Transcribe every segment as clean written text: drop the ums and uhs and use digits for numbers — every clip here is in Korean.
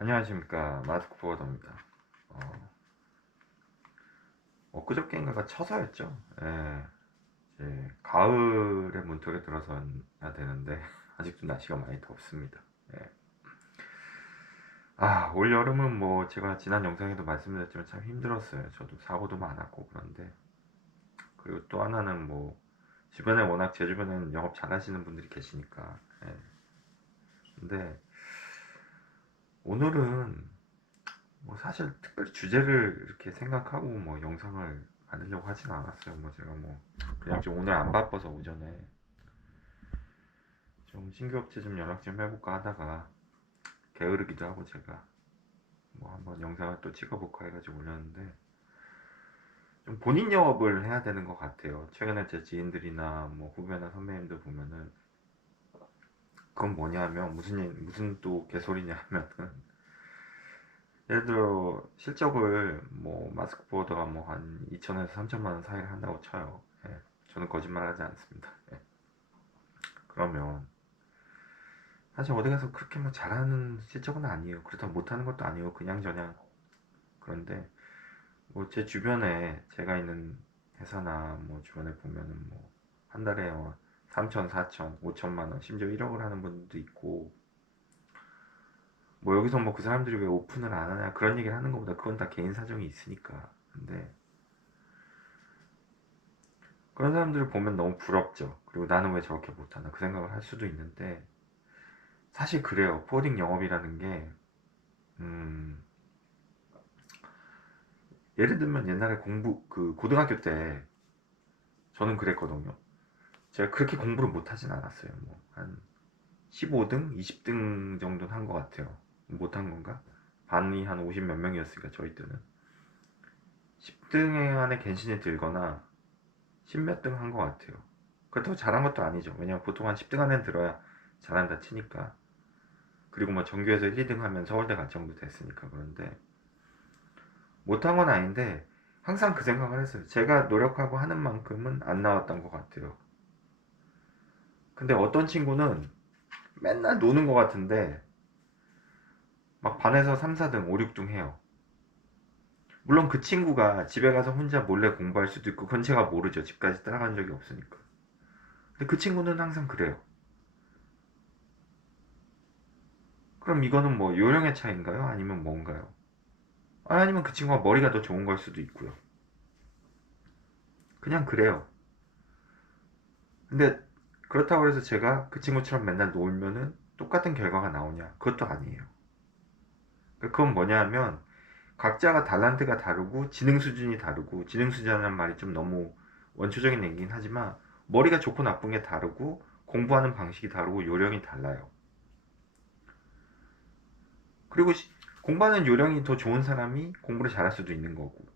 안녕하십니까, 마스크포워더입니다. 엊그저께인가가 처서였죠. 예, 이제 가을의 문턱에 들어서야 되는데 아직도 날씨가 많이 덥습니다. 예. 올 여름은 뭐 제가 지난 영상에도 말씀드렸지만 참 힘들었어요. 저도 사고도 많았고. 그런데 그리고 또 하나는 뭐 주변에 워낙 제 주변에는 영업 잘하시는 분들이 계시니까. 예. 근데 오늘은 뭐 사실 특별히 주제를 이렇게 생각하고 뭐 영상을 만들려고 하진 않았어요. 뭐 제가 뭐 그냥 좀 오늘 안 바빠서 오전에 좀 신규 업체 좀 연락 좀 해볼까 하다가 게으르기도 하고 제가 뭐 한번 영상을 또 찍어볼까 해가지고 올렸는데, 좀 본인 영업을 해야 되는 것 같아요. 최근에 제 지인들이나 뭐 후배나 선배님들 보면은 그건 뭐냐면 무슨 또 개소리냐 하면은, 예를 들어 실적을 뭐 마스크보드가 뭐 한 2천에서 3천만 원 사이를 한다고 쳐요. 예, 저는 거짓말하지 않습니다. 예. 그러면 사실 어디 가서 그렇게 뭐 잘하는 실적은 아니에요. 그렇다고 못하는 것도 아니에요. 그냥저냥. 그런데 뭐 제 주변에 제가 있는 회사나 뭐 주변에 보면은 뭐 한 달에 3천, 4천, 5천만 원, 심지어 1억을 하는 분도 있고, 뭐 여기서 뭐 그 사람들이 왜 오픈을 안 하냐 그런 얘기를 하는 것보다 그건 다 개인 사정이 있으니까. 근데 그런 사람들을 보면 너무 부럽죠. 그리고 나는 왜 저렇게 못하나 그 생각을 할 수도 있는데, 사실 그래요. 코딩 영업이라는 게 음, 예를 들면 옛날에 고등학교 때 저는 그랬거든요. 제가 그렇게 공부를 못하진 않았어요. 뭐 한 15등, 20등 정도는 한 것 같아요. 못한 건가? 반이 한 50 몇 명이었으니까 저희 때는 10등 안에 갱신이 들거나 10 몇 등 한 것 같아요. 그렇다고 잘한 것도 아니죠. 왜냐면 보통 한 10등 안에 들어야 잘한다 치니까. 그리고 뭐 전교에서 1, 2등 하면 서울대 갈 정도 됐으니까. 그런데 못한 건 아닌데 항상 그 생각을 했어요. 제가 노력하고 하는 만큼은 안 나왔던 것 같아요. 근데 어떤 친구는 맨날 노는 것 같은데 막 반에서 3, 4등, 5, 6등 해요. 물론 그 친구가 집에 가서 혼자 몰래 공부할 수도 있고 그건 제가 모르죠. 집까지 따라간 적이 없으니까. 근데 그 친구는 항상 그래요. 그럼 이거는 뭐 요령의 차이인가요? 아니면 뭔가요? 아니면 그 친구가 머리가 더 좋은 걸 수도 있고요. 그냥 그래요. 근데 그렇다고 해서 제가 그 친구처럼 맨날 놀면은 똑같은 결과가 나오냐? 그것도 아니에요. 그건 뭐냐 하면 각자가 달란트가 다르고 지능 수준이 다르고, 지능 수준이라는 말이 좀 너무 원초적인 얘기긴 하지만 머리가 좋고 나쁜 게 다르고 공부하는 방식이 다르고 요령이 달라요. 그리고 공부하는 요령이 더 좋은 사람이 공부를 잘할 수도 있는 거고.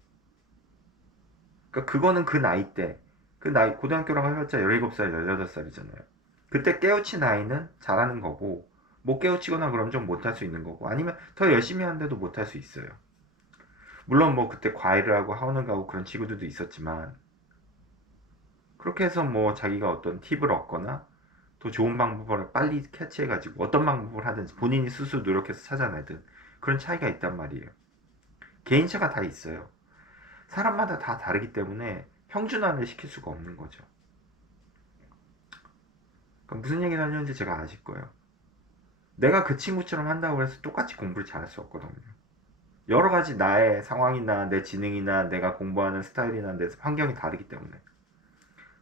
그러니까 그거는 그 나이 때, 그 나이 고등학교라고 해봤자 17살, 18살이잖아요. 그때 깨우친 아이는 잘하는 거고, 못 깨우치거나 그럼 좀 못할 수 있는 거고, 아니면 더 열심히 하는데도 못할 수 있어요. 물론 뭐 그때 과외를 하고 학원을 가고 그런 친구들도 있었지만, 그렇게 해서 뭐 자기가 어떤 팁을 얻거나 더 좋은 방법을 빨리 캐치해가지고 어떤 방법을 하든지 본인이 스스로 노력해서 찾아내든 그런 차이가 있단 말이에요. 개인차가 다 있어요. 사람마다 다 다르기 때문에 평준화를 시킬 수가 없는 거죠. 그러니까 무슨 얘기를 하는지 제가 아실 거예요. 내가 그 친구처럼 한다고 해서 똑같이 공부를 잘할 수 없거든요. 여러 가지 나의 상황이나 내 지능이나 내가 공부하는 스타일이나 내 환경이 다르기 때문에.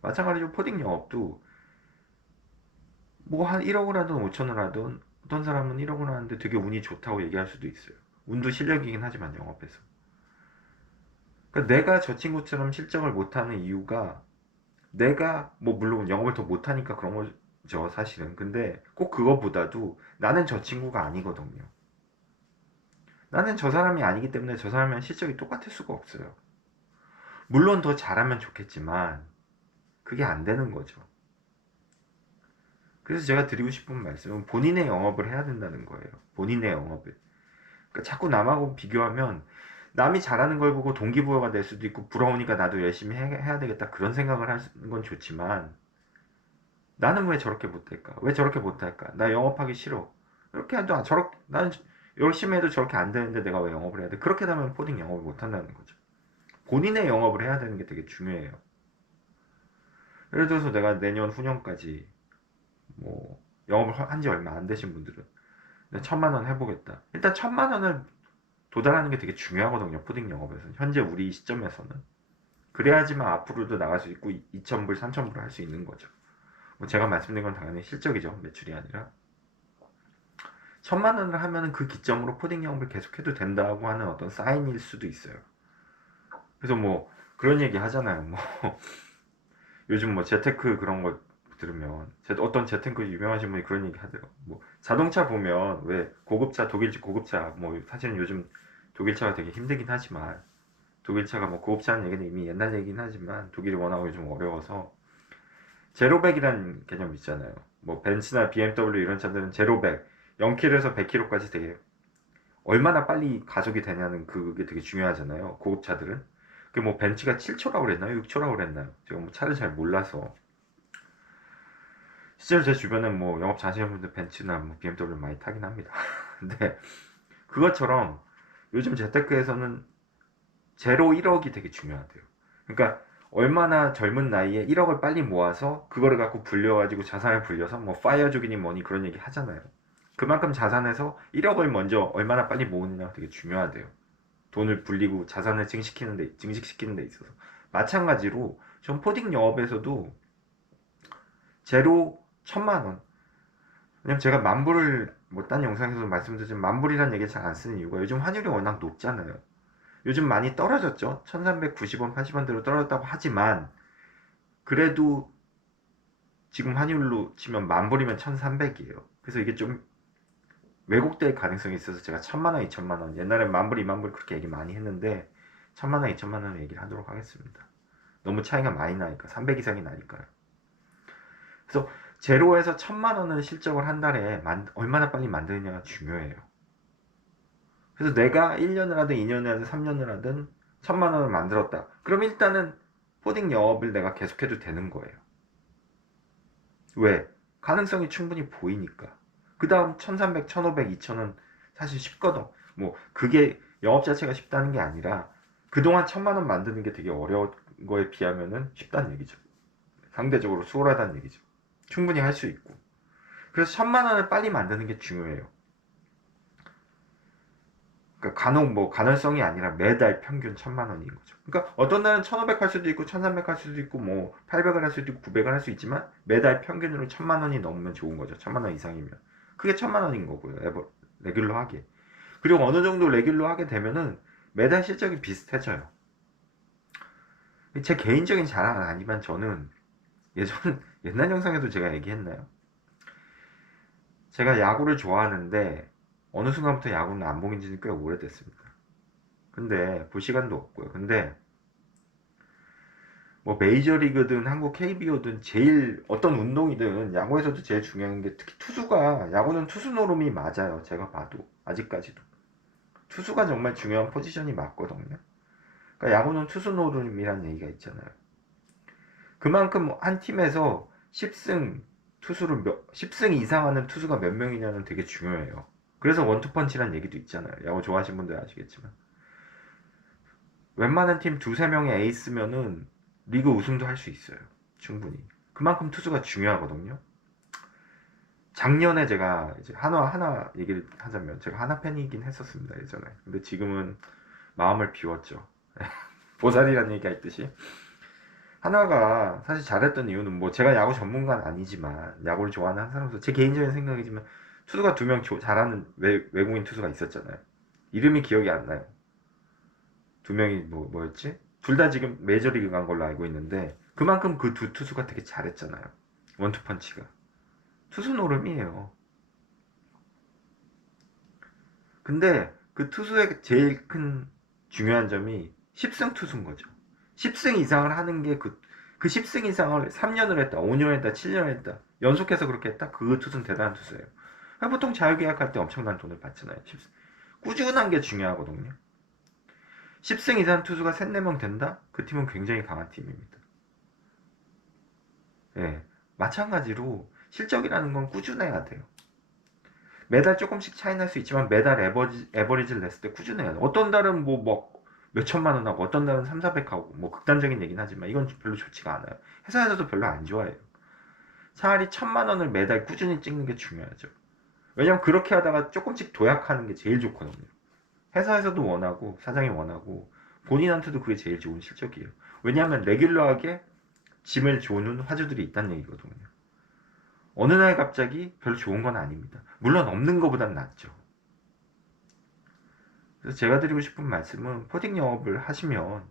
마찬가지로 포딩 영업도 뭐 한 1억을 하든 5천을 하든 어떤 사람은 1억을 하는데 되게 운이 좋다고 얘기할 수도 있어요. 운도 실력이긴 하지만 영업에서. 그러니까 내가 저 친구처럼 실적을 못하는 이유가, 내가 뭐 물론 영업을 더 못하니까 그런 거죠 사실은. 근데 꼭 그거보다도 나는 저 친구가 아니거든요. 나는 저 사람이 아니기 때문에 저 사람이랑 실적이 똑같을 수가 없어요. 물론 더 잘하면 좋겠지만 그게 안 되는 거죠. 그래서 제가 드리고 싶은 말씀은 본인의 영업을 해야 된다는 거예요. 본인의 영업을. 그러니까 자꾸 남하고 비교하면 남이 잘하는 걸 보고 동기부여가 될 수도 있고 부러우니까 나도 열심히 해야 되겠다 그런 생각을 하는 건 좋지만, 나는 왜 저렇게 못할까? 왜 저렇게 못할까? 나 영업하기 싫어. 이렇게 해도 나는 열심히 해도 저렇게 안 되는데 내가 왜 영업을 해야 돼? 그렇게 되면 포딩 영업을 못 한다는 거죠. 본인의 영업을 해야 되는 게 되게 중요해요. 예를 들어서 내가 내년 후년까지 뭐 영업을 한 지 얼마 안 되신 분들은 1,000만 원 해보겠다. 일단 1,000만 원을 도달하는 게 되게 중요하거든요. 푸딩 영업에서는. 현재 우리 시점에서는. 그래야지만 앞으로도 나갈 수 있고 2,000불, 3,000불 할 수 있는 거죠. 뭐 제가 말씀드린 건 당연히 실적이죠. 매출이 아니라. 1,000만 원을 하면 그 기점으로 푸딩 영업을 계속해도 된다고 하는 어떤 사인일 수도 있어요. 그래서 뭐 그런 얘기 하잖아요. 뭐 요즘 뭐 재테크 그런 거 들으면 어떤 재테크 유명하신 분이 그런 얘기 하더라고. 뭐 자동차 보면 왜 고급차, 독일차 고급차 뭐 사실은 요즘 독일차가 되게 힘들긴 하지만 독일차가 뭐 고급차는 얘기는 이미 옛날 얘기긴 하지만 독일이 워낙 요즘 어려워서 제로백이라는 개념 있잖아요. 뭐 벤츠나 BMW 이런 차들은 제로백 0km에서 100km까지 되게 얼마나 빨리 가속이 되냐는 그게 되게 중요하잖아요. 고급차들은. 그 뭐 벤츠가 7초라고 그랬나요? 6초라고 그랬나요? 제가 뭐 차를 잘 몰라서. 실제로 제 주변에 뭐 영업 잘하시는 분들 벤츠나 뭐 BMW 많이 타긴 합니다. 근데 그것처럼 요즘 재테크에서는 제로 1억이 되게 중요하대요. 그러니까 얼마나 젊은 나이에 1억을 빨리 모아서 그거를 갖고 불려가지고 자산을 불려서 뭐 파이어족이니 뭐니 그런 얘기 하잖아요. 그만큼 자산에서 1억을 먼저 얼마나 빨리 모으느냐가 되게 중요하대요. 돈을 불리고 자산을 증식시키는 데 있어서. 마찬가지로 전 포딩 영업에서도 제로 1,000만 원. 왜냐면 제가 만불을 뭐 딴 영상에서도 말씀드렸지만 만불이라는 얘기 잘 안 쓰는 이유가 요즘 환율이 워낙 높잖아요. 요즘 많이 떨어졌죠. 1390원, 80원대로 떨어졌다고 하지만 그래도 지금 환율로 치면 만불이면 1300이에요. 그래서 이게 좀 왜곡될 가능성이 있어서 제가 1,000만원, 2,000만원 옛날에 만불, 2만불 그렇게 얘기 많이 했는데 1,000만원, 2,000만원 얘기를 하도록 하겠습니다. 너무 차이가 많이 나니까 300 이상이 나니까요. 그래서 제로에서 1,000만원을 실적을 한 달에 얼마나 빨리 만드느냐가 중요해요. 그래서 내가 1년을 하든 2년을 하든 3년을 하든 1,000만원을 만들었다. 그럼 일단은 포딩 영업을 내가 계속해도 되는 거예요. 왜? 가능성이 충분히 보이니까. 그 다음 1,300, 1,500, 2,000원 사실 쉽거든. 뭐 그게 영업 자체가 쉽다는 게 아니라 그동안 1,000만원 만드는 게 되게 어려운 거에 비하면은 쉽다는 얘기죠. 상대적으로 수월하다는 얘기죠. 충분히 할 수 있고. 그래서 1,000만원을 빨리 만드는 게 중요해요. 그러니까 간혹 뭐 간헐성이 아니라 매달 평균 1,000만원인 거죠. 그러니까 어떤 날은 1,500 할 수도 있고 1,300 할 수도 있고 뭐 800을 할 수도 있고 900을 할 수 있지만 매달 평균으로 1,000만원이 넘으면 좋은 거죠. 1,000만원 이상이면. 그게 1,000만원인 거고요. 레귤러하게. 그리고 어느 정도 레귤러하게 되면은 매달 실적이 비슷해져요. 제 개인적인 자랑은 아니지만 저는 옛날 영상에도 제가 얘기했나요? 제가 야구를 좋아하는데 어느 순간부터 야구는 안 보긴 지는 꽤 오래됐습니다. 근데 볼 시간도 없고요. 근데 뭐 메이저리그든 한국 KBO든 제일 어떤 운동이든 야구에서도 제일 중요한 게 특히 투수가 야구는 투수 노름이 맞아요. 제가 봐도 아직까지도 투수가 정말 중요한 포지션이 맞거든요. 그러니까 야구는 투수 노름이라는 얘기가 있잖아요. 그만큼 한 팀에서 10승 이상 하는 투수가 몇 명이냐는 되게 중요해요. 그래서 원투펀치라는 얘기도 있잖아요. 야구 좋아하시는 분들 아시겠지만 웬만한 팀 두세 명의 에이스면은 리그 우승도 할 수 있어요. 충분히. 그만큼 투수가 중요하거든요. 작년에 제가 이제 하나 얘기를 하자면 제가 하나 팬이긴 했었습니다. 예전에. 근데 지금은 마음을 비웠죠. 보살이라는 얘기가 있듯이. 하나가 사실 잘했던 이유는 뭐 제가 야구 전문가는 아니지만 야구를 좋아하는 한 사람으로서 제 개인적인 생각이지만 투수가 두 명 잘하는 외국인 투수가 있었잖아요. 이름이 기억이 안 나요. 두 명이 뭐였지? 둘 다 지금 메이저리그 간 걸로 알고 있는데 그만큼 그 두 투수가 되게 잘했잖아요. 원투펀치가. 투수 노름이에요. 근데 그 투수의 제일 큰 중요한 점이 10승 투수인 거죠. 10승 이상을 하는 게 그 10승 이상을 3년을 했다, 5년을 했다, 7년을 했다. 연속해서 그렇게 했다? 그 투수는 대단한 투수예요. 보통 자유계약할 때 엄청난 돈을 받잖아요. 꾸준한 게 중요하거든요. 10승 이상 투수가 3, 4명 된다? 그 팀은 굉장히 강한 팀입니다. 예. 마찬가지로 실적이라는 건 꾸준해야 돼요. 매달 조금씩 차이 날 수 있지만 매달 에버리지를 냈을 때 꾸준해야 돼. 어떤 달은 뭐 몇천만 원 하고 어떤 달은 3, 400 하고 뭐 극단적인 얘기는 하지만 이건 별로 좋지가 않아요. 회사에서도 별로 안 좋아해요. 차라리 1,000만 원을 매달 꾸준히 찍는 게 중요하죠. 왜냐면 그렇게 하다가 조금씩 도약하는 게 제일 좋거든요. 회사에서도 원하고 사장이 원하고 본인한테도 그게 제일 좋은 실적이에요. 왜냐하면 레귤러하게 짐을 줘는 화주들이 있다는 얘기거든요. 어느 날 갑자기 별로 좋은 건 아닙니다. 물론 없는 것보단 낫죠. 그래서 제가 드리고 싶은 말씀은 포딩 영업을 하시면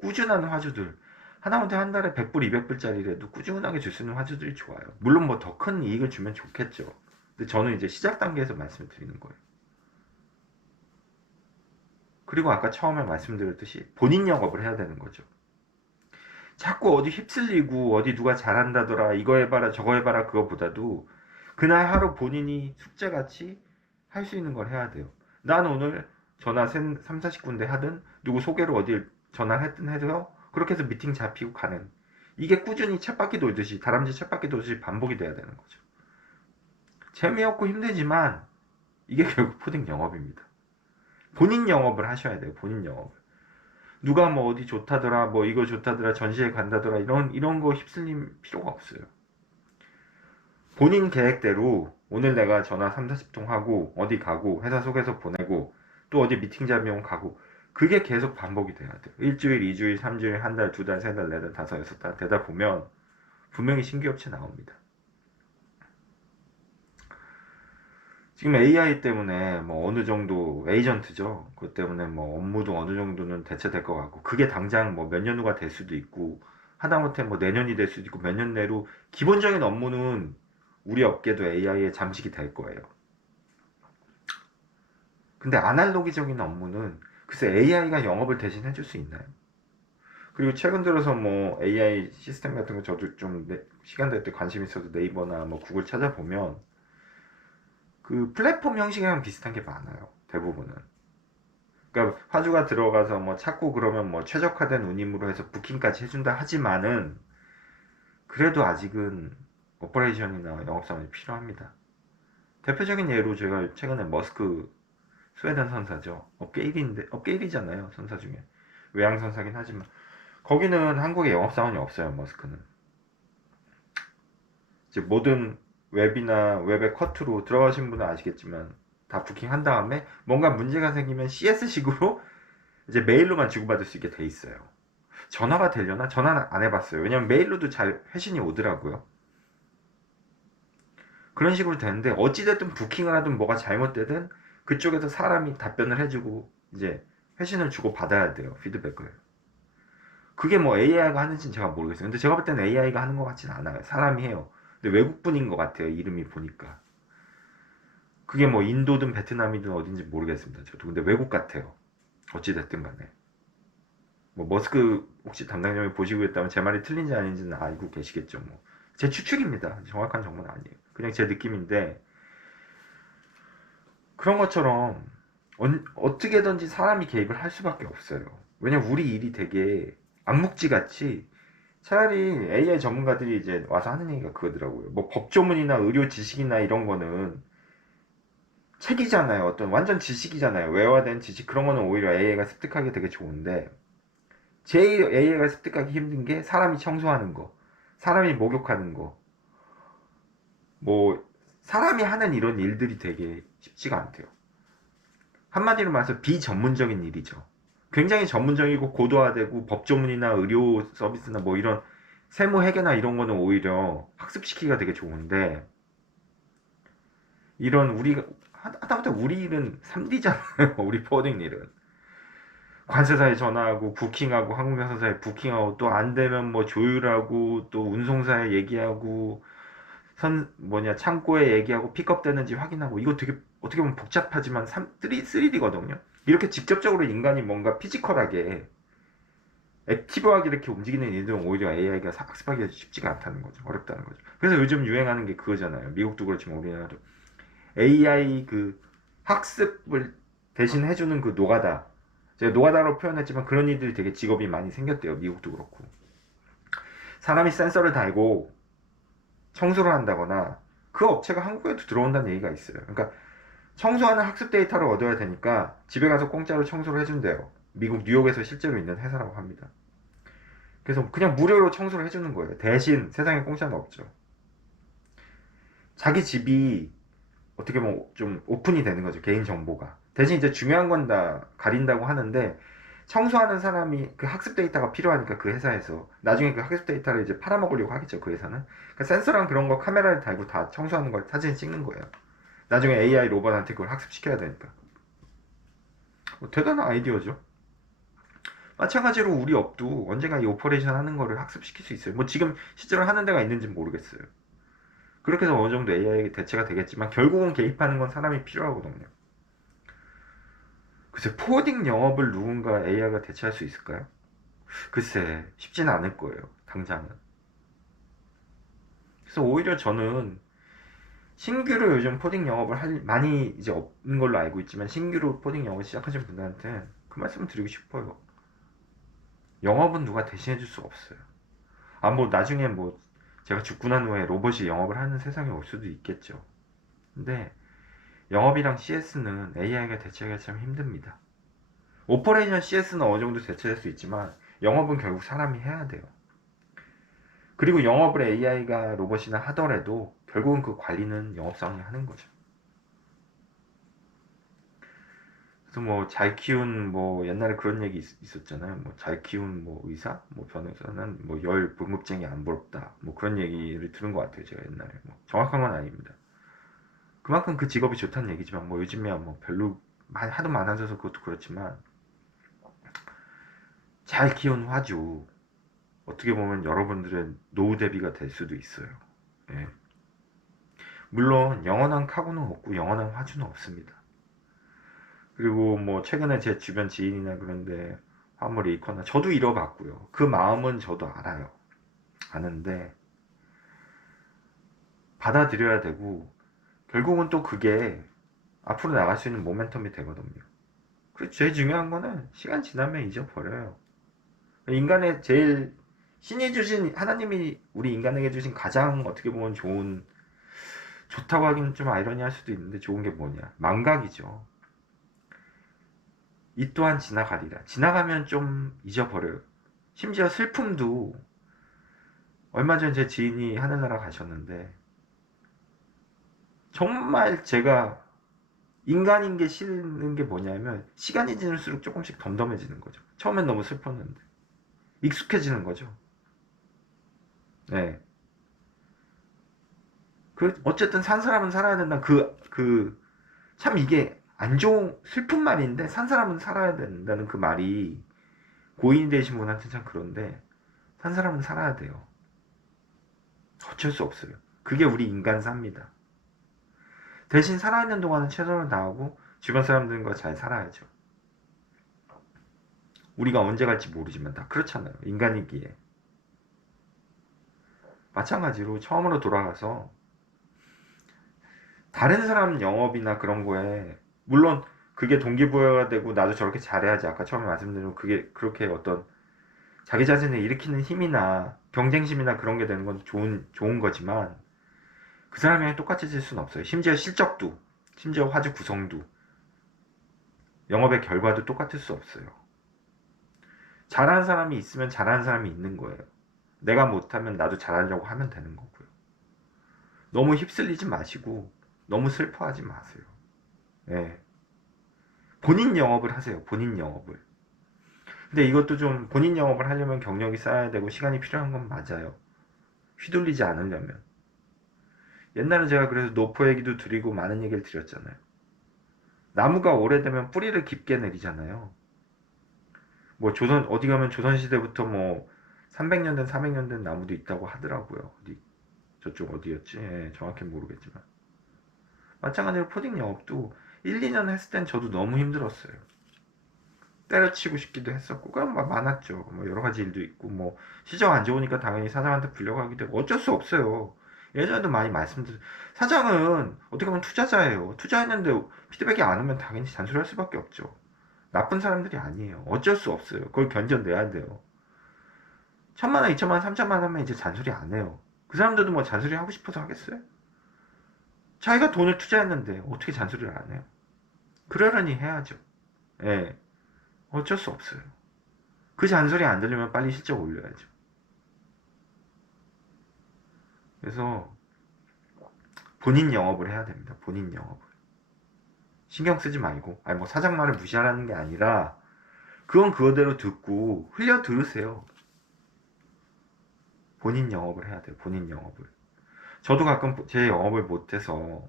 꾸준한 화주들, 하다못해 한 달에 100불, 200불짜리라도 꾸준하게 줄 수 있는 화주들이 좋아요. 물론 뭐 더 큰 이익을 주면 좋겠죠. 근데 저는 이제 시작 단계에서 말씀을 드리는 거예요. 그리고 아까 처음에 말씀드렸듯이 본인 영업을 해야 되는 거죠. 자꾸 어디 휩쓸리고 어디 누가 잘한다더라 이거 해봐라 저거 해봐라 그거보다도 그날 하루 본인이 숙제같이 할 수 있는 걸 해야 돼요. 난 오늘 전화 3, 40군데 하든 누구 소개로 어딜 전화를 했든 해서 그렇게 해서 미팅 잡히고 가는, 이게 꾸준히 쳇바퀴 돌듯이 다람쥐 쳇바퀴 돌듯이 반복이 돼야 되는 거죠. 재미없고 힘들지만 이게 결국 포딩 영업입니다. 본인 영업을 하셔야 돼요. 본인 영업을. 누가 뭐 어디 좋다더라 뭐 이거 좋다더라 전시회 간다더라 이런 거 휩쓸림 필요가 없어요. 본인 계획대로 오늘 내가 전화 3, 40통 하고 어디 가고 회사 속에서 보내고 또 어디 미팅 잡으면 가고 그게 계속 반복이 돼야 돼요. 일주일, 2주일, 3주일, 한 달, 두 달, 세 달, 네 달, 다섯, 여섯 달 되다 보면 분명히 신규 업체 나옵니다. 지금 AI 때문에 뭐 어느 정도 에이전트죠. 그것 때문에 뭐 업무도 어느 정도는 대체될 것 같고 그게 당장 뭐 몇 년 후가 될 수도 있고 하다못해 뭐 내년이 될 수도 있고 몇 년 내로 기본적인 업무는 우리 업계도 AI에 잠식이 될 거예요. 근데 아날로기적인 업무는 글쎄 AI가 영업을 대신 해줄 수 있나요? 그리고 최근 들어서 뭐 AI 시스템 같은 거 저도 좀 시간 될 때 관심 있어서 네이버나 뭐 구글 찾아보면 그 플랫폼 형식이랑 비슷한 게 많아요. 대부분은. 그러니까 화주가 들어가서 뭐 찾고 그러면 뭐 최적화된 운임으로 해서 부킹까지 해준다 하지만은 그래도 아직은 오퍼레이션이나 영업사원이 필요합니다. 대표적인 예로 제가 최근에 머스크 스웨덴 선사죠. 업계 1위인데 업계 1위잖아요. 선사 중에. 외양 선사긴 하지만 거기는 한국에 영업사원이 없어요. 머스크는. 이제 모든 웹이나 웹의 커트로 들어가신 분은 아시겠지만 다 부킹한 다음에 뭔가 문제가 생기면 CS식으로 이제 메일로만 주고받을 수 있게 돼 있어요. 전화가 되려나? 전화는 안 해봤어요. 왜냐면 메일로도 잘 회신이 오더라고요. 그런 식으로 되는데 어찌됐든 부킹을 하든 뭐가 잘못되든 그쪽에서 사람이 답변을 해주고 이제 회신을 주고 받아야 돼요. 피드백을. 그게 뭐 AI가 하는지는 제가 모르겠어요. 근데 제가 볼 때는 AI가 하는 것 같지는 않아요. 사람이 해요. 근데 외국분인 것 같아요. 이름이 보니까. 그게 뭐 인도든 베트남이든 어딘지 모르겠습니다. 저도. 근데 외국 같아요. 어찌됐든 간에. 뭐 머스크 혹시 담당자분이 보시고 있다면 제 말이 틀린지 아닌지는 알고 계시겠죠. 뭐. 제 추측입니다. 정확한 정보는 아니에요. 그냥 제 느낌인데 그런 것처럼 어떻게든지 사람이 개입을 할 수밖에 없어요. 왜냐면 우리 일이 되게 암묵지같이 차라리 AI 전문가들이 이제 와서 하는 얘기가 그거더라고요. 뭐 법조문이나 의료 지식이나 이런 거는 책이잖아요. 어떤 완전 지식이잖아요. 외화된 지식 그런 거는 오히려 AI가 습득하기 되게 좋은데 제일 AI가 습득하기 힘든 게 사람이 청소하는 거, 사람이 목욕하는 거, 뭐 사람이 하는 이런 일들이 되게 쉽지가 않대요. 한마디로 말해서 비전문적인 일이죠. 굉장히 전문적이고 고도화되고 법조문이나 의료 서비스나 뭐 이런 세무 회계나 이런 거는 오히려 학습시키기가 되게 좋은데 이런 우리가 하다못해 우리 일은 3D잖아요. 우리 포워딩 일은 관세사에 전화하고 부킹하고 항공사에 부킹하고 또 안 되면 뭐 조율하고 또 운송사에 얘기하고 창고에 얘기하고 픽업되는지 확인하고 이거 되게 어떻게 보면 복잡하지만 3D거든요. 이렇게 직접적으로 인간이 뭔가 피지컬하게 액티브하게 이렇게 움직이는 일들은 오히려 AI가 학습하기가 쉽지가 않다는 거죠. 어렵다는 거죠. 그래서 요즘 유행하는 게 그거잖아요. 미국도 그렇지만 우리나라도 AI 그 학습을 대신 해주는 그 노가다. 제가 노가다로 표현했지만 그런 일들이 되게 직업이 많이 생겼대요. 미국도 그렇고. 사람이 센서를 달고 청소를 한다거나 그 업체가 한국에도 들어온다는 얘기가 있어요. 그러니까 청소하는 학습 데이터를 얻어야 되니까 집에 가서 공짜로 청소를 해준대요. 미국 뉴욕에서 실제로 있는 회사라고 합니다. 그래서 그냥 무료로 청소를 해주는 거예요. 대신 세상에 공짜는 없죠. 자기 집이 어떻게 보면 좀 오픈이 되는 거죠. 개인 정보가. 대신 이제 중요한 건 다 가린다고 하는데 청소하는 사람이 그 학습 데이터가 필요하니까 그 회사에서 나중에 그 학습 데이터를 이제 팔아먹으려고 하겠죠. 그 회사는. 그러니까 센서랑 그런 거 카메라를 달고 다 청소하는 걸 사진 찍는 거예요. 나중에 AI 로봇한테 그걸 학습시켜야 되니까. 뭐 대단한 아이디어죠. 마찬가지로 우리 업도 언젠가 이 오퍼레이션 하는 거를 학습시킬 수 있어요. 뭐 지금 실제로 하는 데가 있는지는 모르겠어요. 그렇게 해서 어느 정도 AI 대체가 되겠지만 결국은 개입하는 건 사람이 필요하거든요. 글쎄 코딩 영업을 누군가 AI가 대체할 수 있을까요? 글쎄 쉽지는 않을 거예요. 당장은. 그래서 오히려 저는 신규로 요즘 코딩 영업을 많이 이제 없는 걸로 알고 있지만 신규로 코딩 영업을 시작하신 분들한테 그 말씀을 드리고 싶어요. 영업은 누가 대신해 줄 수 없어요. 아 뭐 나중에 뭐 제가 죽고 난 후에 로봇이 영업을 하는 세상이 올 수도 있겠죠. 근데 영업이랑 CS는 AI가 대체하기가 참 힘듭니다. 오퍼레이션 CS는 어느 정도 대체할 수 있지만 영업은 결국 사람이 해야 돼요. 그리고 영업을 AI가 로봇이나 하더라도 결국은 그 관리는 영업사원이 하는 거죠. 그래서 뭐 잘 키운 뭐 옛날에 그런 얘기 있었잖아요. 뭐 잘 키운 뭐 의사, 뭐 변호사는 뭐 열 등급쟁이 안 부럽다. 뭐 그런 얘기를 들은 것 같아요. 제가 옛날에 뭐 정확한 건 아닙니다. 그만큼 그 직업이 좋다는 얘기지만 뭐 요즘에야 뭐 별로 하도 많아져서 그것도 그렇지만 잘 키운 화주 어떻게 보면 여러분들의 노후 대비가 될 수도 있어요. 예. 물론 영원한 카고는 없고 영원한 화주는 없습니다. 그리고 뭐 최근에 제 주변 지인이나 그런데 화물을 잃거나 저도 잃어봤고요. 그 마음은 저도 알아요. 아는데 받아들여야 되고 결국은 또 그게 앞으로 나갈 수 있는 모멘텀이 되거든요. 그리고 제일 중요한 거는 시간 지나면 잊어버려요. 인간의 제일 신이 주신 하나님이 우리 인간에게 주신 가장 어떻게 보면 좋다고 하기는 좀 아이러니할 수도 있는데 좋은 게 뭐냐 망각이죠. 이 또한 지나가리라. 지나가면 좀 잊어버려요. 심지어 슬픔도 얼마 전 제 지인이 하늘나라 가셨는데 정말 제가 인간인 게 싫은 게 뭐냐면 시간이 지날수록 조금씩 덤덤해지는 거죠. 처음엔 너무 슬펐는데 익숙해지는 거죠. 네. 어쨌든 산 사람은 살아야 된다. 참 이게 안 좋은 슬픈 말인데 산 사람은 살아야 된다는 그 말이 고인이 되신 분한테 참 그런데 산 사람은 살아야 돼요. 어쩔 수 없어요. 그게 우리 인간사입니다. 대신 살아있는 동안은 최선을 다하고 주변 사람들과 잘 살아야죠. 우리가 언제 갈지 모르지만 다 그렇잖아요. 인간이기에. 마찬가지로 처음으로 돌아가서 다른 사람 영업이나 그런 거에 물론 그게 동기부여가 되고 나도 저렇게 잘해야지 아까 처음에 말씀드린 그게 그렇게 어떤 자기 자신을 일으키는 힘이나 경쟁심이나 그런 게 되는 건 좋은 거지만 그 사람이랑 똑같아질 수는 없어요. 심지어 실적도 심지어 화주 구성도 영업의 결과도 똑같을 수 없어요. 잘하는 사람이 있으면 잘하는 사람이 있는 거예요. 내가 못하면 나도 잘하려고 하면 되는 거고요. 너무 휩쓸리지 마시고 너무 슬퍼하지 마세요. 예. 본인 영업을 하세요. 본인 영업을. 근데 이것도 좀 본인 영업을 하려면 경력이 쌓여야 되고 시간이 필요한 건 맞아요. 휘둘리지 않으려면. 옛날에 제가 그래서 노포 얘기도 드리고 많은 얘기를 드렸잖아요. 나무가 오래되면 뿌리를 깊게 내리잖아요. 뭐 어디 가면 조선시대부터 뭐 300년 된 400년 된 나무도 있다고 하더라고요. 저쪽 어디였지? 예, 정확히 모르겠지만. 마찬가지로 포딩 영업도 1, 2년 했을 땐 저도 너무 힘들었어요. 때려치고 싶기도 했었고 그런 거 많았죠. 뭐 여러 가지 일도 있고 뭐 시장 안 좋으니까 당연히 사장한테 불려가기도 하고 어쩔 수 없어요. 예전에도 많이 사장은 어떻게 보면 투자자예요. 투자했는데 피드백이 안 오면 당연히 잔소리할 수밖에 없죠. 나쁜 사람들이 아니에요. 어쩔 수 없어요. 그걸 견뎌내야 돼요. 1,000만 원, 2,000만 원, 3,000만 원 하면 이제 잔소리 안 해요. 그 사람들도 뭐 잔소리 하고 싶어서 하겠어요? 자기가 돈을 투자했는데 어떻게 잔소리를 안 해요? 그러려니 해야죠. 예, 어쩔 수 없어요. 그 잔소리 안 들리면 빨리 실적 올려야죠. 그래서 본인 영업을 해야 됩니다. 본인 영업을. 신경 쓰지 말고, 아니 뭐 사장 말을 무시하라는 게 아니라 그건 그거대로 듣고 흘려 들으세요. 본인 영업을 해야 돼요. 본인 영업을. 저도 가끔 제 영업을 못해서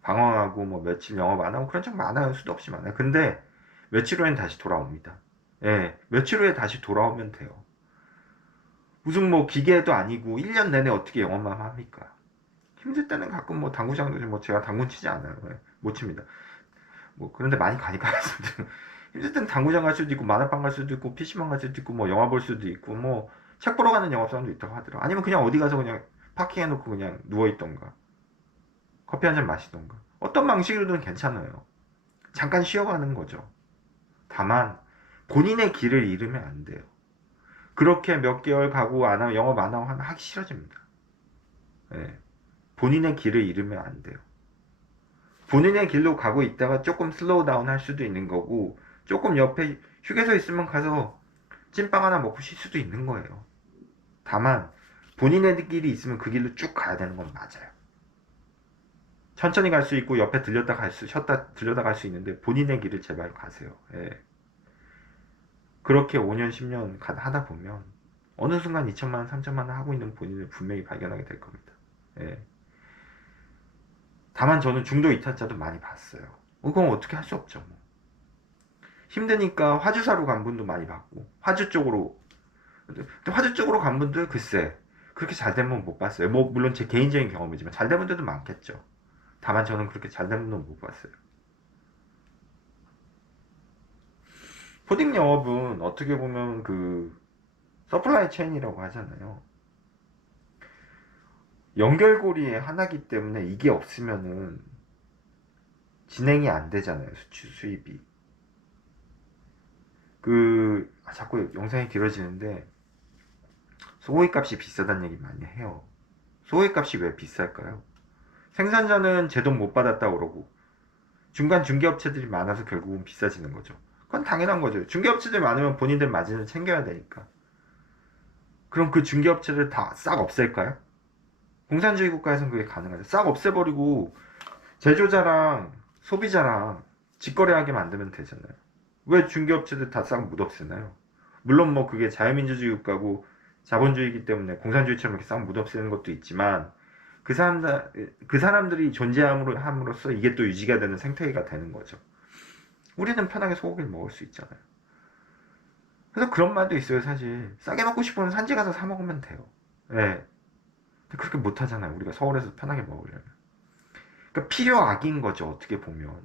방황하고 뭐 며칠 영업 안 하고 그런 적 많아요. 수도 없이 많아요. 근데 며칠 후엔 다시 돌아옵니다. 예, 며칠 후에 다시 돌아오면 돼요. 무슨 뭐 기계도 아니고 1년 내내 어떻게 영업만 합니까? 힘들 때는 가끔 뭐 당구장도 뭐 제가 당구 치지 않아요. 예, 못 칩니다. 뭐 그런데 많이 가니까 힘들 때는 당구장 갈 수도 있고 만화방 갈 수도 있고 PC방 갈 수도 있고 뭐 영화 볼 수도 있고 뭐 책 보러 가는 영업사람도 있다고 하더라고. 아니면 그냥 어디 가서 그냥 파킹해놓고 그냥 누워있던가 커피 한 잔 마시던가 어떤 방식으로든 괜찮아요. 잠깐 쉬어가는 거죠. 다만 본인의 길을 잃으면 안 돼요. 그렇게 몇 개월 가고 안 하면 영업 안 하고 하면 하기 싫어집니다. 네. 본인의 길을 잃으면 안 돼요. 본인의 길로 가고 있다가 조금 슬로우 다운 할 수도 있는 거고 조금 옆에 휴게소 있으면 가서 찐빵 하나 먹고 쉴 수도 있는 거예요. 다만 본인의 길이 있으면 그 길로 쭉 가야 되는 건 맞아요. 천천히 갈 수 있고 옆에 쉬었다 들렸다 갈 수 있는데 본인의 길을 제발 가세요. 예. 그렇게 5년 10년 하다 보면 어느 순간 2천만 원 3천만 원 하고 있는 본인을 분명히 발견하게 될 겁니다. 예. 다만 저는 중도 이탈자도 많이 봤어요. 그건 어떻게 할 수 없죠. 뭐. 힘드니까 화주사로 간 분도 많이 봤고 화주 쪽으로 근데 화주 쪽으로 간 분들 글쎄 그렇게 잘 된 분 못 봤어요. 뭐 물론 제 개인적인 경험이지만 잘 된 분들도 많겠죠. 다만 저는 그렇게 잘 된 분은 못 봤어요. 코딩 영업은 어떻게 보면 그 서플라이 체인이라고 하잖아요. 연결고리의 하나기 때문에 이게 없으면은 진행이 안 되잖아요. 수입이. 자꾸 영상이 길어지는데 소고기 값이 비싸다는 얘기 많이 해요. 소고기 값이 왜 비쌀까요? 생산자는 제 돈 못 받았다 그러고 중간 중개업체들이 많아서 결국은 비싸지는 거죠. 그건 당연한 거죠. 중개업체들 많으면 본인들 마진을 챙겨야 되니까. 그럼 그 중개업체를 다 싹 없앨까요? 공산주의 국가에서는 그게 가능하죠. 싹 없애버리고 제조자랑 소비자랑 직거래하게 만들면 되잖아요. 왜 중개업체들 다 싹 못 없애나요? 물론 뭐 그게 자유민주주의 국가고 자본주의이기 때문에 공산주의처럼 이렇게 싹 못 없애는 것도 있지만 그 사람들이 존재함으로써 이게 또 유지가 되는 생태계가 되는 거죠. 우리는 편하게 소고기를 먹을 수 있잖아요. 그래서 그런 말도 있어요, 사실. 싸게 먹고 싶으면 산지 가서 사 먹으면 돼요. 예. 네. 그렇게 못 하잖아요. 우리가 서울에서 편하게 먹으려면. 그러니까 필요악인 거죠, 어떻게 보면.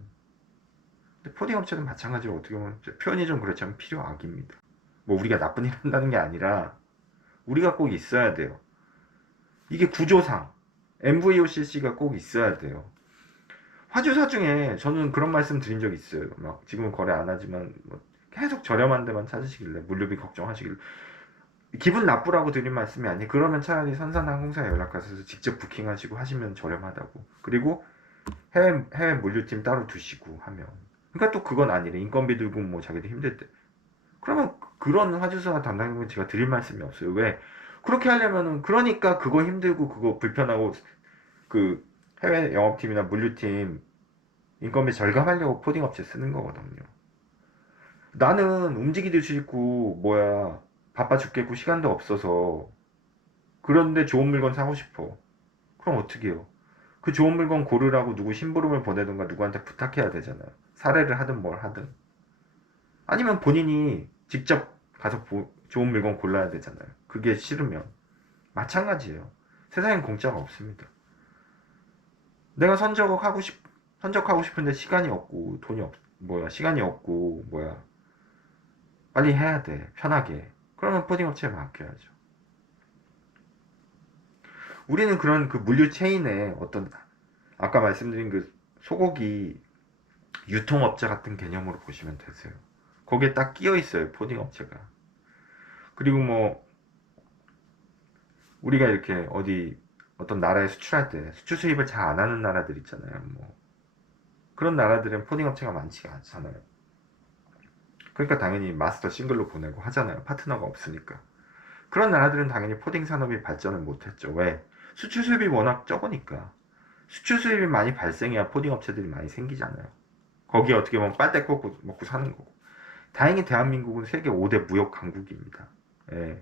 근데 포딩 업체는 마찬가지로 어떻게 보면 표현이 좀 그렇지만 필요악입니다. 뭐 우리가 나쁜 일 한다는 게 아니라 우리가 꼭 있어야 돼요. 이게 구조상 MVOCC가 꼭 있어야 돼요. 화주사 중에 저는 그런 말씀 드린 적 있어요. 막 지금은 거래 안 하지만 뭐 계속 저렴한 데만 찾으시길래 물류비 걱정하시길래 기분 나쁘라고 드린 말씀이 아니. 그러면 차라리 선산항공사에 연락하셔서 직접 부킹하시고 하시면 저렴하다고. 그리고 해외 물류팀 따로 두시고 하면. 그러니까 또 그건 아니래. 인건비 들고 뭐 자기도 힘들 때. 그러면 그런 화주사 담당자분 제가 드릴 말씀이 없어요. 왜? 그렇게 하려면은 그러니까 그거 힘들고 그거 불편하고 그 해외 영업팀이나 물류팀 인건비 절감하려고 포딩 업체 쓰는 거거든요. 나는 움직이기 싫고 뭐야 바빠 죽겠고 시간도 없어서 그런데 좋은 물건 사고 싶어. 그럼 어떻게 해요? 그 좋은 물건 고르라고 누구 심부름을 보내든가 누구한테 부탁해야 되잖아요. 사례를 하든 뭘 하든. 아니면 본인이 직접 가서 좋은 물건 골라야 되잖아요. 그게 싫으면. 마찬가지예요. 세상엔 공짜가 없습니다. 내가 선적하고 싶은데 시간이 없고 시간이 없고 빨리 해야 돼. 편하게. 그러면 포딩 업체에 맡겨야죠. 우리는 그런 그 물류 체인에 어떤 아까 말씀드린 그 소고기 유통업체 같은 개념으로 보시면 되세요. 거기에 딱 끼어 있어요. 포딩 업체가. 그리고 뭐 우리가 이렇게 어디 어떤 나라에 수출할 때 수출 수입을 잘 안 하는 나라들 있잖아요. 뭐 그런 나라들은 포딩 업체가 많지가 않잖아요. 그러니까 당연히 마스터 싱글로 보내고 하잖아요. 파트너가 없으니까. 그런 나라들은 당연히 포딩 산업이 발전을 못했죠. 왜? 수출 수입이 워낙 적으니까. 수출 수입이 많이 발생해야 포딩 업체들이 많이 생기잖아요. 거기에 어떻게 보면 빨대 꽂고 먹고 사는 거고. 다행히 대한민국은 세계 5대 무역 강국입니다. 예.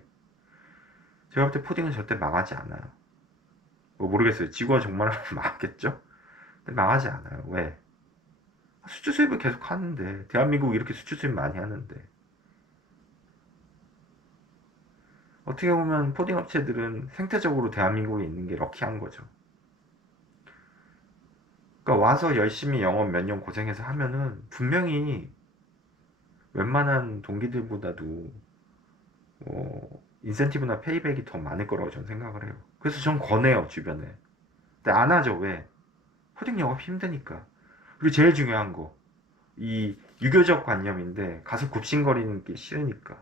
제가 볼 때 포딩은 절대 망하지 않아요. 뭐 모르겠어요. 지구가 종말하면 망하겠죠? 근데 망하지 않아요. 왜? 수출 수입을 계속 하는데 대한민국이 이렇게 수출 수입 많이 하는데 어떻게 보면 포딩 업체들은 생태적으로 대한민국에 있는 게 럭키한 거죠. 그러니까 와서 열심히 영업 몇 년 고생해서 하면은 분명히 웬만한 동기들보다도 인센티브나 페이백이 더 많을 거라고 저는 생각을 해요. 그래서 전 권해요 주변에. 근데 안 하죠. 왜? 포딩 영업 힘드니까. 그리고 제일 중요한 거, 이 유교적 관념인데 가서 굽신거리는 게 싫으니까.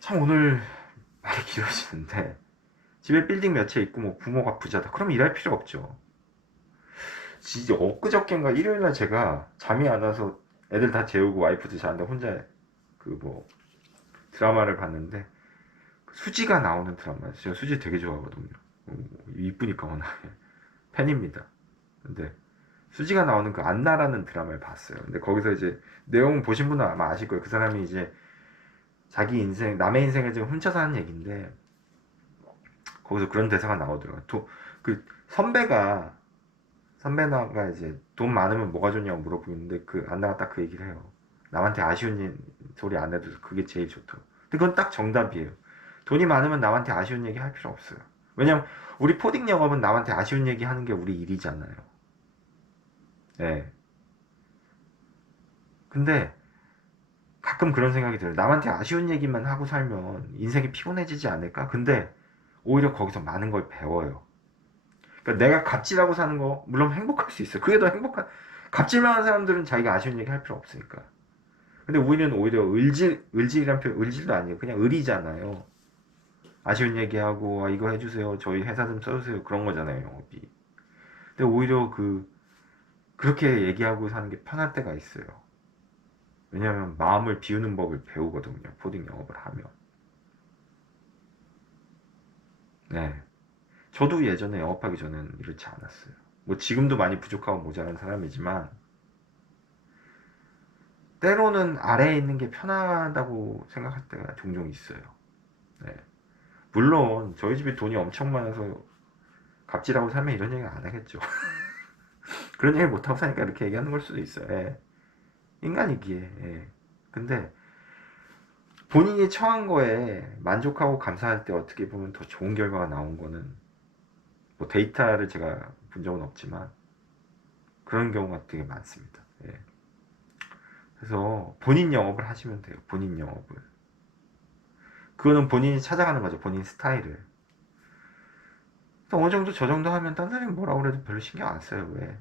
참 오늘 말이 길어지는데 집에 빌딩 몇 채 있고 뭐 부모가 부자다. 그럼 일할 필요 없죠. 진짜 엊그저께인가 일요일날 제가 잠이 안 와서 애들 다 재우고 와이프도 자는데 혼자 그 뭐 드라마를 봤는데 수지가 나오는 드라마였어요. 제가 수지 되게 좋아하거든요. 이쁘니까 워낙 팬입니다. 근데 수지가 나오는 그 안나라는 드라마를 봤어요. 근데 거기서 이제 내용 보신 분은 아마 아실 거예요. 그 사람이 이제 자기 인생, 남의 인생을 지금 훔쳐 사는 얘기인데 거기서 그런 대사가 나오더라고요. 그 선배나가 이제 돈 많으면 뭐가 좋냐고 물어보는데 그 안나가 딱 그 얘기를 해요. 남한테 아쉬운 소리 안 해도 그게 제일 좋다고. 근데 그건 딱 정답이에요. 돈이 많으면 남한테 아쉬운 얘기 할 필요 없어요. 왜냐면 우리 포딩 영업은 남한테 아쉬운 얘기 하는 게 우리 일이잖아요. 네. 근데 가끔 그런 생각이 들어요. 남한테 아쉬운 얘기만 하고 살면 인생이 피곤해지지 않을까? 근데 오히려 거기서 많은 걸 배워요. 그러니까 내가 갑질하고 사는 거 물론 행복할 수 있어요. 그게 더 갑질만 하는 사람들은 자기가 아쉬운 얘기 할 필요 없으니까. 근데 우리는 오히려 을질이란 표현, 을질도 아니에요. 그냥 을이잖아요. 아쉬운 얘기하고, 아, 이거 해주세요. 저희 회사 좀 써주세요. 그런 거잖아요, 영업이. 근데 오히려 그렇게 얘기하고 사는 게 편할 때가 있어요. 왜냐하면 마음을 비우는 법을 배우거든요. 포딩 영업을 하면. 네. 저도 예전에 영업하기 전에는 이렇지 않았어요. 뭐 지금도 많이 부족하고 모자란 사람이지만 때로는 아래에 있는 게 편하다고 생각할 때가 종종 있어요. 네. 물론 저희 집이 돈이 엄청 많아서 갑질하고 살면 이런 얘기 안 하겠죠. 그런 얘기 못하고 사니까 이렇게 얘기하는 걸 수도 있어요. 예. 인간이기에. 예. 근데 본인이 처한 거에 만족하고 감사할 때 어떻게 보면 더 좋은 결과가 나온 거는 뭐 데이터를 제가 본 적은 없지만 그런 경우가 되게 많습니다. 예. 그래서 본인 영업을 하시면 돼요. 본인 영업을. 그거는 본인이 찾아가는 거죠. 본인 스타일을. 어느 정도 저 정도 하면 딴 사람이 뭐라고 그래도 별로 신경 안 써요. 왜?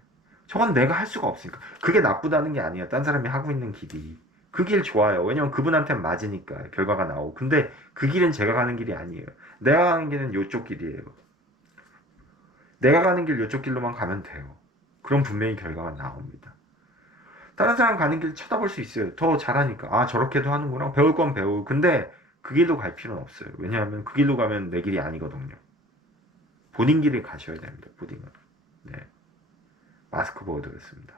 저건 내가 할 수가 없으니까. 그게 나쁘다는 게 아니에요. 딴 사람이 하고 있는 길이. 그 길 좋아요. 왜냐면 그분한테는 맞으니까 결과가 나오고. 근데 그 길은 제가 가는 길이 아니에요. 내가 가는 길은 요쪽 길이에요. 내가 가는 길 요쪽 길로만 가면 돼요. 그럼 분명히 결과가 나옵니다. 다른 사람 가는 길 쳐다볼 수 있어요. 더 잘하니까. 아, 저렇게도 하는구나. 배울 건 배우고. 근데 그 길로 갈 필요는 없어요. 왜냐하면 그 길로 가면 내 길이 아니거든요. 본인 길을 가셔야 됩니다. 푸딩은. 네. 마스크 보여드렸습니다.